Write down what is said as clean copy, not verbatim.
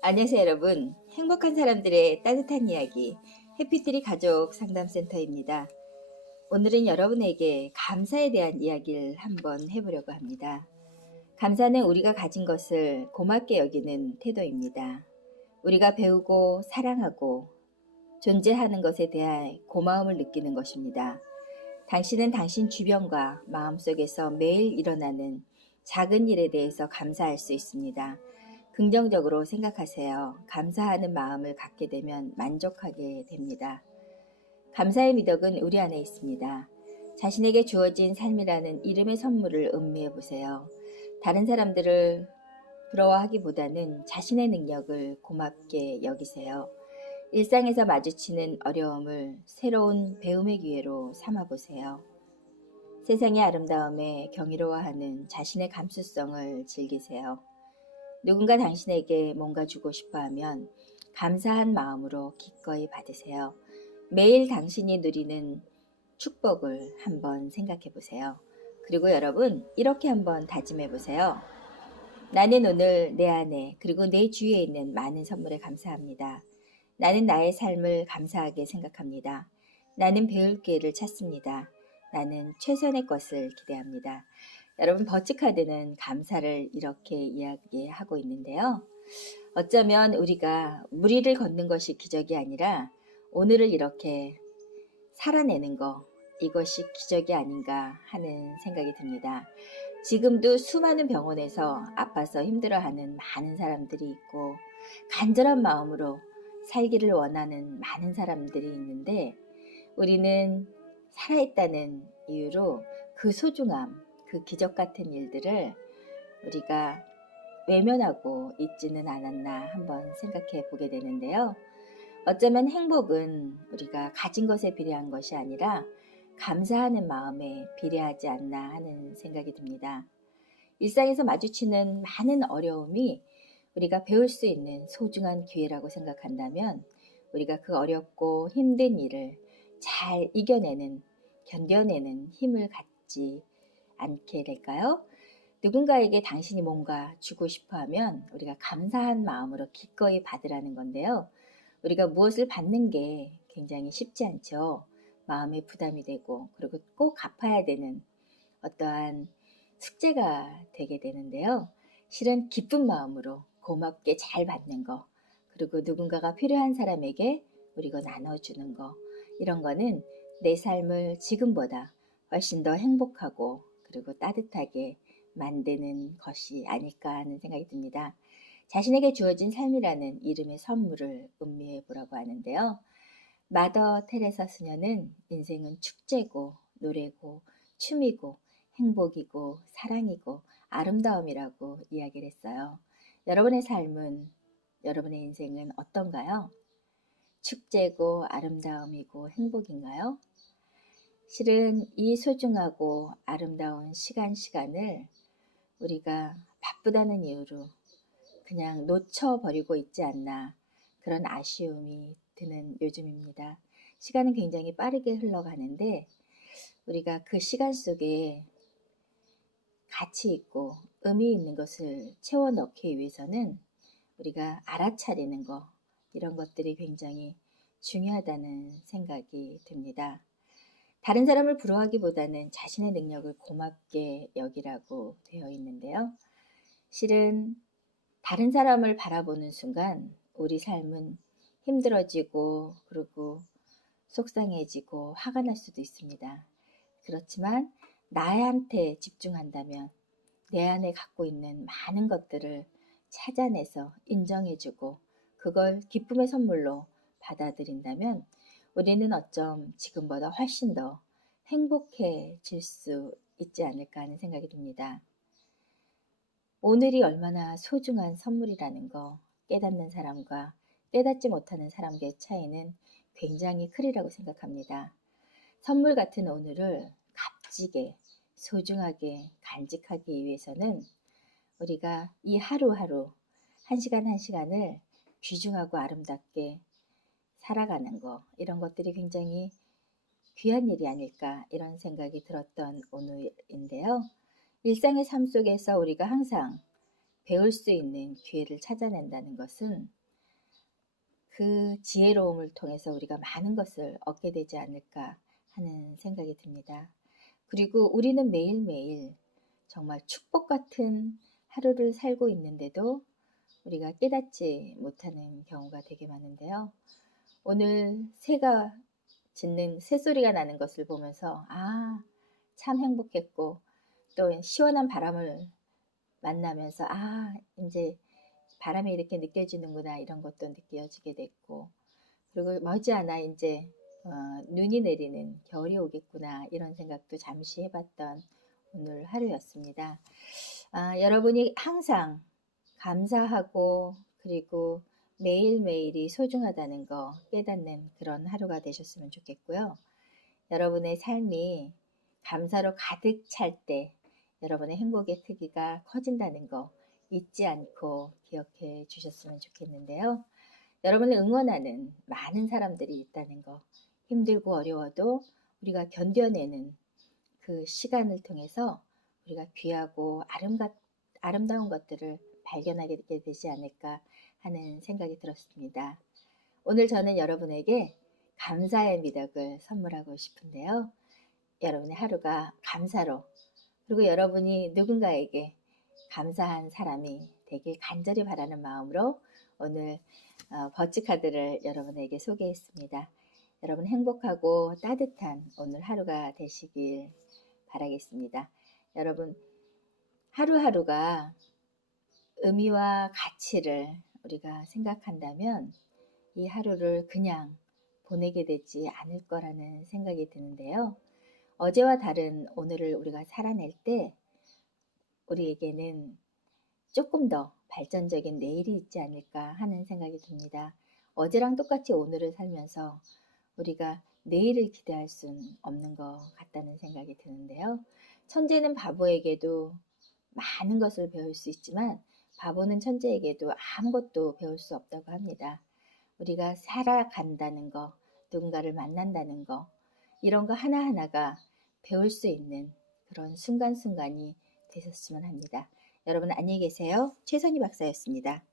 안녕하세요 여러분. 행복한 사람들의 따뜻한 이야기 해피트리 가족 상담센터입니다. 오늘은 여러분에게 감사에 대한 이야기를 한번 해보려고 합니다. 감사는 우리가 가진 것을 고맙게 여기는 태도입니다. 우리가 배우고 사랑하고 존재하는 것에 대한 고마움을 느끼는 것입니다. 당신은 당신 주변과 마음속에서 매일 일어나는 작은 일에 대해서 감사할 수 있습니다. 긍정적으로 생각하세요. 감사하는 마음을 갖게 되면 만족하게 됩니다. 감사의 미덕은 우리 안에 있습니다. 자신에게 주어진 삶이라는 이름의 선물을 음미해 보세요. 다른 사람들을 부러워하기보다는 자신의 능력을 고맙게 여기세요. 일상에서 마주치는 어려움을 새로운 배움의 기회로 삼아보세요. 세상의 아름다움에 경이로워하는 자신의 감수성을 즐기세요. 누군가 당신에게 뭔가 주고 싶어 하면 감사한 마음으로 기꺼이 받으세요. 매일 당신이 누리는 축복을 한번 생각해 보세요. 그리고 여러분, 이렇게 한번 다짐해 보세요. 나는 오늘 내 안에 그리고 내 주위에 있는 많은 선물에 감사합니다. 나는 나의 삶을 감사하게 생각합니다. 나는 배울 기회를 찾습니다. 나는 최선의 것을 기대합니다. 여러분, 버치카드는 감사를 이렇게 이야기하고 있는데요. 어쩌면 우리가 무리를 걷는 것이 기적이 아니라 오늘을 이렇게 살아내는 거, 이것이 기적이 아닌가 하는 생각이 듭니다. 지금도 수많은 병원에서 아파서 힘들어하는 많은 사람들이 있고 간절한 마음으로 살기를 원하는 많은 사람들이 있는데 우리는 살아있다는 이유로 그 소중함, 그 기적 같은 일들을 우리가 외면하고 있지는 않았나 한번 생각해 보게 되는데요. 어쩌면 행복은 우리가 가진 것에 비례한 것이 아니라 감사하는 마음에 비례하지 않나 하는 생각이 듭니다. 일상에서 마주치는 많은 어려움이 우리가 배울 수 있는 소중한 기회라고 생각한다면 우리가 그 어렵고 힘든 일을 잘 이겨내는, 견뎌내는 힘을 갖지 않게 될까요? 누군가에게 당신이 뭔가 주고 싶어 하면 우리가 감사한 마음으로 기꺼이 받으라는 건데요. 우리가 무엇을 받는 게 굉장히 쉽지 않죠. 마음에 부담이 되고 그리고 꼭 갚아야 되는 어떠한 숙제가 되게 되는데요. 실은 기쁜 마음으로 고맙게 잘 받는 거, 그리고 누군가가 필요한 사람에게 우리가 나눠주는 거, 이런 거는 내 삶을 지금보다 훨씬 더 행복하고 그리고 따뜻하게 만드는 것이 아닐까 하는 생각이 듭니다. 자신에게 주어진 삶이라는 이름의 선물을 음미해 보라고 하는데요. 마더 테레사 수녀는 인생은 축제고 노래고 춤이고 행복이고 사랑이고 아름다움이라고 이야기를 했어요. 여러분의 삶은, 여러분의 인생은 어떤가요? 축제고 아름다움이고 행복인가요? 실은 이 소중하고 아름다운 시간을 우리가 바쁘다는 이유로 그냥 놓쳐버리고 있지 않나, 그런 아쉬움이 드는 요즘입니다. 시간은 굉장히 빠르게 흘러가는데 우리가 그 시간 속에 가치 있고 의미 있는 것을 채워 넣기 위해서는 우리가 알아차리는 거, 이런 것들이 굉장히 중요하다는 생각이 듭니다. 다른 사람을 부러워하기보다는 자신의 능력을 고맙게 여기라고 되어 있는데요. 실은 다른 사람을 바라보는 순간 우리 삶은 힘들어지고 그리고 속상해지고 화가 날 수도 있습니다. 그렇지만 나한테 집중한다면 내 안에 갖고 있는 많은 것들을 찾아내서 인정해주고 그걸 기쁨의 선물로 받아들인다면 우리는 어쩜 지금보다 훨씬 더 행복해질 수 있지 않을까 하는 생각이 듭니다. 오늘이 얼마나 소중한 선물이라는 거 깨닫는 사람과 깨닫지 못하는 사람의 차이는 굉장히 크리라고 생각합니다. 선물 같은 오늘을 값지게 소중하게 간직하기 위해서는 우리가 이 하루하루 한 시간 한 시간을 귀중하고 아름답게 살아가는 거, 이런 것들이 굉장히 귀한 일이 아닐까 이런 생각이 들었던 오늘인데요. 일상의 삶 속에서 우리가 항상 배울 수 있는 기회를 찾아낸다는 것은 그 지혜로움을 통해서 우리가 많은 것을 얻게 되지 않을까 하는 생각이 듭니다. 그리고 우리는 매일매일 정말 축복 같은 하루를 살고 있는데도 우리가 깨닫지 못하는 경우가 되게 많은데요. 오늘 새가 짖는 새소리가 나는 것을 보면서 참 행복했고, 또 시원한 바람을 만나면서 이제 바람이 이렇게 느껴지는구나, 이런 것도 느껴지게 됐고, 그리고 머지않아 이제 눈이 내리는 겨울이 오겠구나, 이런 생각도 잠시 해봤던 오늘 하루였습니다. 여러분이 항상 감사하고 그리고 매일매일이 소중하다는 거 깨닫는 그런 하루가 되셨으면 좋겠고요. 여러분의 삶이 감사로 가득 찰 때 여러분의 행복의 크기가 커진다는 거 잊지 않고 기억해 주셨으면 좋겠는데요. 여러분을 응원하는 많은 사람들이 있다는 거, 힘들고 어려워도 우리가 견뎌내는 그 시간을 통해서 우리가 귀하고 아름다운 것들을 발견하게 되지 않을까 하는 생각이 들었습니다. 오늘 저는 여러분에게 감사의 미덕을 선물하고 싶은데요. 여러분의 하루가 감사로, 그리고 여러분이 누군가에게 감사한 사람이 되길 간절히 바라는 마음으로 오늘 버치카드를 여러분에게 소개했습니다. 여러분 행복하고 따뜻한 오늘 하루가 되시길 바라겠습니다. 여러분 하루하루가 의미와 가치를 우리가 생각한다면 이 하루를 그냥 보내게 되지 않을 거라는 생각이 드는데요. 어제와 다른 오늘을 우리가 살아낼 때 우리에게는 조금 더 발전적인 내일이 있지 않을까 하는 생각이 듭니다. 어제랑 똑같이 오늘을 살면서 우리가 내일을 기대할 수는 없는 것 같다는 생각이 드는데요. 천재는 바보에게도 많은 것을 배울 수 있지만 바보는 천재에게도 아무것도 배울 수 없다고 합니다. 우리가 살아간다는 거, 누군가를 만난다는 거, 이런 거 하나하나가 배울 수 있는 그런 순간순간이 되셨으면 합니다. 여러분 안녕히 계세요. 최선희 박사였습니다.